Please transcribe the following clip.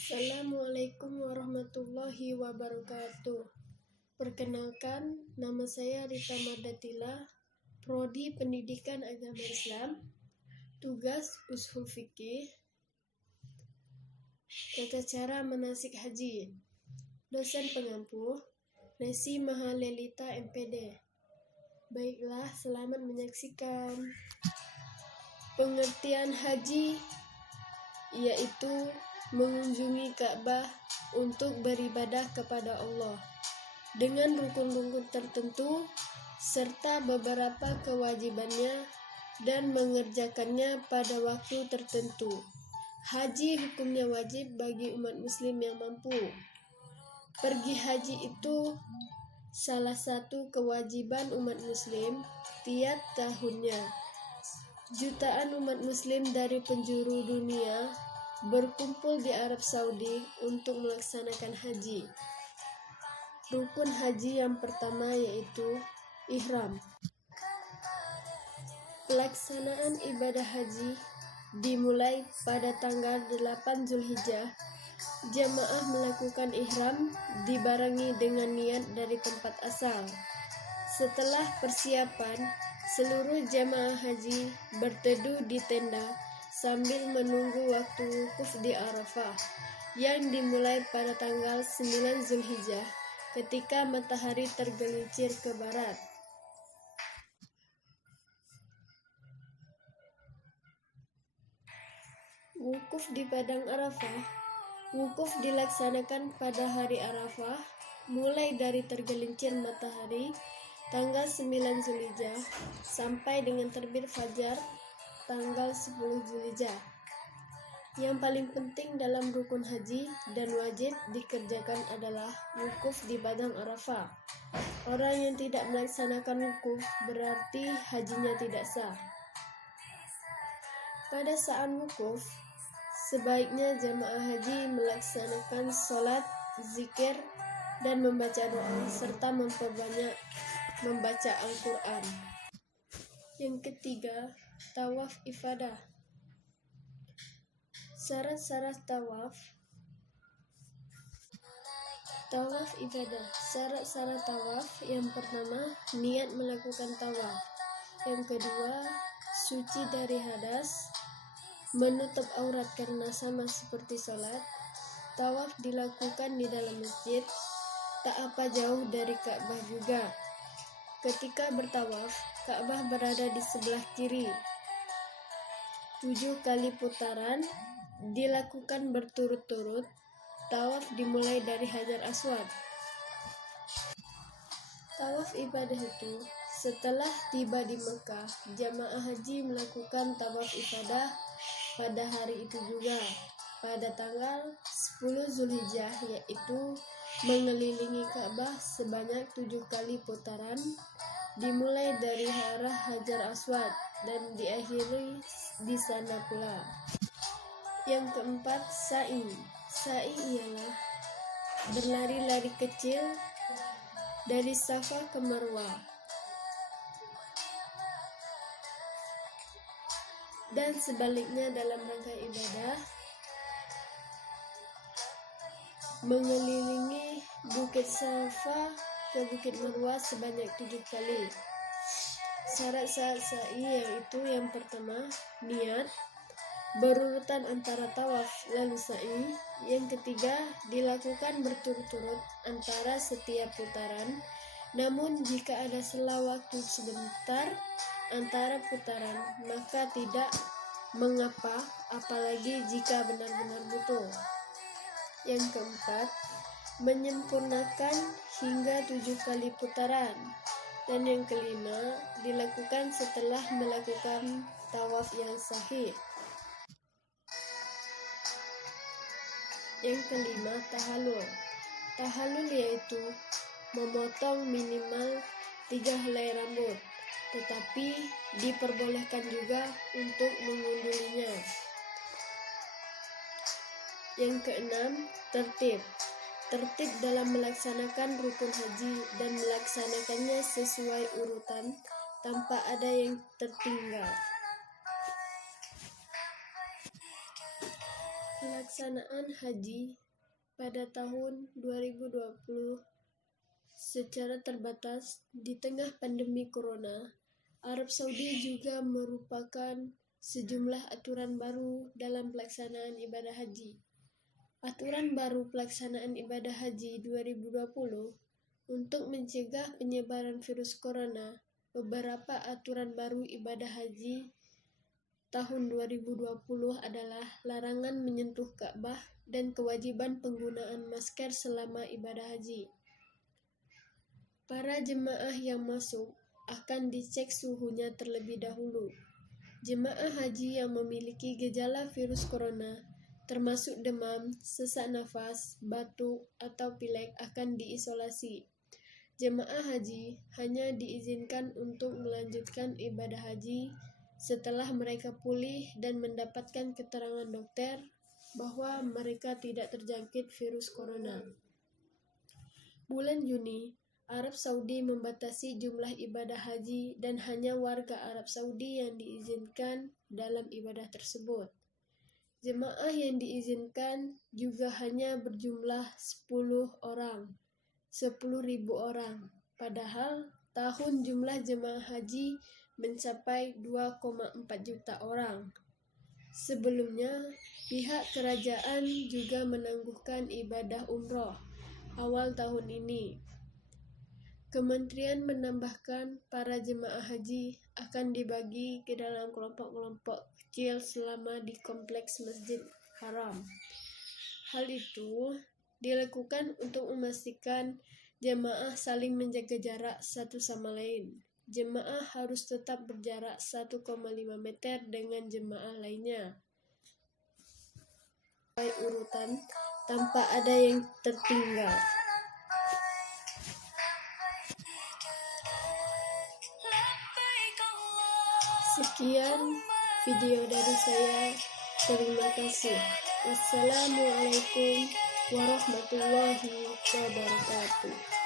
Assalamualaikum warahmatullahi wabarakatuh. Perkenalkan, nama saya Rita Mardatila, Prodi Pendidikan Agama Islam, tugas Ushul Fikih, tata cara manasik haji. Dosen pengampu, Nesi Mahalelita MPD. Baiklah, selamat menyaksikan. Pengertian haji yaitu mengunjungi Ka'bah untuk beribadah kepada Allah dengan rukun-rukun tertentu serta beberapa kewajibannya dan mengerjakannya pada waktu tertentu. Haji hukumnya wajib bagi umat muslim yang mampu. Pergi haji itu salah satu kewajiban umat muslim tiap tahunnya. Jutaan umat muslim dari penjuru dunia berkumpul di Arab Saudi untuk melaksanakan haji. Rukun haji yang pertama yaitu ihram. Pelaksanaan ibadah haji dimulai pada tanggal 8 Zulhijjah. Jamaah melakukan ihram dibarengi dengan niat dari tempat asal. Setelah persiapan, seluruh jamaah haji berteduh di tenda sambil menunggu waktu wukuf di Arafah yang dimulai pada tanggal 9 Zulhijjah ketika matahari tergelincir ke barat. Wukuf di Padang Arafah. Wukuf dilaksanakan pada hari Arafah mulai dari tergelincir matahari tanggal 9 Zulhijjah sampai dengan terbit fajar tanggal 10 Zulhijjah. Yang paling penting dalam rukun haji dan wajib dikerjakan adalah wukuf di Padang Arafah. Orang yang tidak melaksanakan wukuf berarti hajinya tidak sah. Pada saat wukuf, sebaiknya jamaah haji melaksanakan sholat, zikir, dan membaca doa serta memperbanyak membaca Al-Quran. Yang ketiga, tawaf ifadah. Syarat-syarat tawaf ibadah. Syarat-syarat tawaf yang pertama, niat melakukan tawaf. Yang kedua, suci dari hadas, menutup aurat karena sama seperti sholat. Tawaf dilakukan di dalam masjid, tak apa jauh dari Ka'bah juga. Ketika bertawaf, Ka'bah berada di sebelah kiri. 7 kali putaran dilakukan berturut-turut. Tawaf dimulai dari Hajar Aswad. Tawaf ibadah itu setelah tiba di Mekah, jamaah haji melakukan tawaf ibadah pada hari itu juga, pada tanggal 10 Zulhijjah, yaitu mengelilingi Ka'bah sebanyak 7 kali putaran, dimulai dari arah Hajar Aswad dan diakhiri di sana pula. Yang keempat, sa'i. Sa'i ialah berlari-lari kecil dari Safa ke Marwah. Dan sebaliknya dalam rangka ibadah, mengelilingi Bukit Safa ke Bukit Marwah sebanyak 7 kali. Syarat-syarat sa'i yaitu yang pertama, niat, berurutan antara tawaf lalu sa'i. Yang ketiga, dilakukan berturut-turut antara setiap putaran. Namun jika ada sela waktu sebentar antara putaran, maka tidak mengapa, apalagi jika benar-benar butuh. Yang keempat, menyempurnakan hingga 7 kali putaran. Dan yang kelima, dilakukan setelah melakukan tawaf yang sahih. Yang kelima, tahallul. Tahallul yaitu memotong minimal 3 helai rambut, tetapi diperbolehkan juga untuk mengundulinya. Yang keenam, tertib. Tertib dalam melaksanakan rukun haji dan melaksanakannya sesuai urutan tanpa ada yang tertinggal. Pelaksanaan haji pada tahun 2020 secara terbatas di tengah pandemi corona, Arab Saudi juga merupakan sejumlah aturan baru dalam pelaksanaan ibadah haji. Aturan baru pelaksanaan ibadah haji 2020 untuk mencegah penyebaran virus corona, beberapa aturan baru ibadah haji tahun 2020 adalah larangan menyentuh Ka'bah dan kewajiban penggunaan masker selama ibadah haji. Para jemaah yang masuk akan dicek suhunya terlebih dahulu. Jemaah haji yang memiliki gejala virus corona, termasuk demam, sesak nafas, batuk, atau pilek akan diisolasi. Jemaah haji hanya diizinkan untuk melanjutkan ibadah haji setelah mereka pulih dan mendapatkan keterangan dokter bahwa mereka tidak terjangkit virus corona. Bulan Juni, Arab Saudi membatasi jumlah ibadah haji dan hanya warga Arab Saudi yang diizinkan dalam ibadah tersebut. Jemaah yang diizinkan juga hanya berjumlah 10 orang, 10.000 orang, padahal tahun jumlah jemaah haji mencapai 2,4 juta orang. Sebelumnya, pihak kerajaan juga menangguhkan ibadah umroh awal tahun ini. Kementerian menambahkan para jemaah haji akan dibagi ke dalam kelompok-kelompok kecil selama di kompleks Masjid Haram. Hal itu dilakukan untuk memastikan jemaah saling menjaga jarak satu sama lain. Jemaah harus tetap berjarak 1,5 meter dengan jemaah lainnya. Urutan tanpa ada yang tertinggal. Sekian video dari saya. Terima kasih. Wassalamualaikum warahmatullahi wabarakatuh.